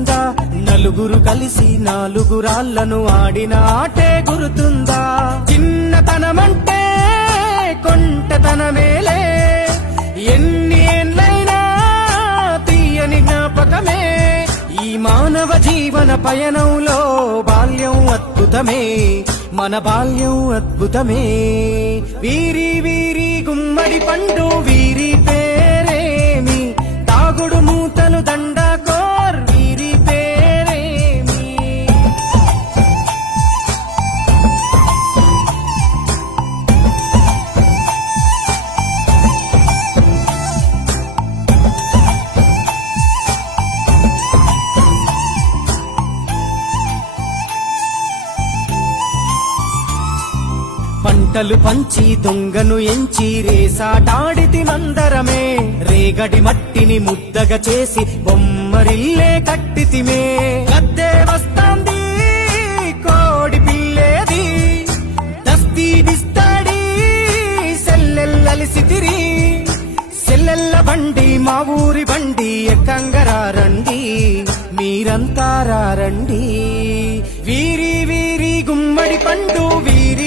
నలుగురు కలిసి నాలుగురాళ్లను ఆడిన ఆటే గుర్తుందా? చిన్నతనమంటే కొంటతనమేలే, ఎన్ని ఏళ్ళైనా తీయని జ్ఞాపకమే. ఈ మానవ జీవన పయనంలో బాల్యం అద్భుతమే, మన బాల్యం అద్భుతమే. వీరి వీరి గుమ్మడి పండు వీరి పేరేమి, తాగుడు మూతలు దండాకోర్ వీరి పేరేమి. పంటలు పంచి దొంగను ఎంచి రేసాటాడితి మందరమే, రేగడి మట్టిని ముద్దగా చేసి బొమ్మరిల్లే కట్టితిమే. గద్దే వస్తాంది కోడి పిల్లేది, దస్తీ దిస్తాడి సెల్లెల్లలిసితిరి. సెల్లెల్ల బండి మా ఊరి బండి ఎక్కంగరారండి, మీరంతా రండి. వీరి వీరి గుమ్మడి పండు వీరి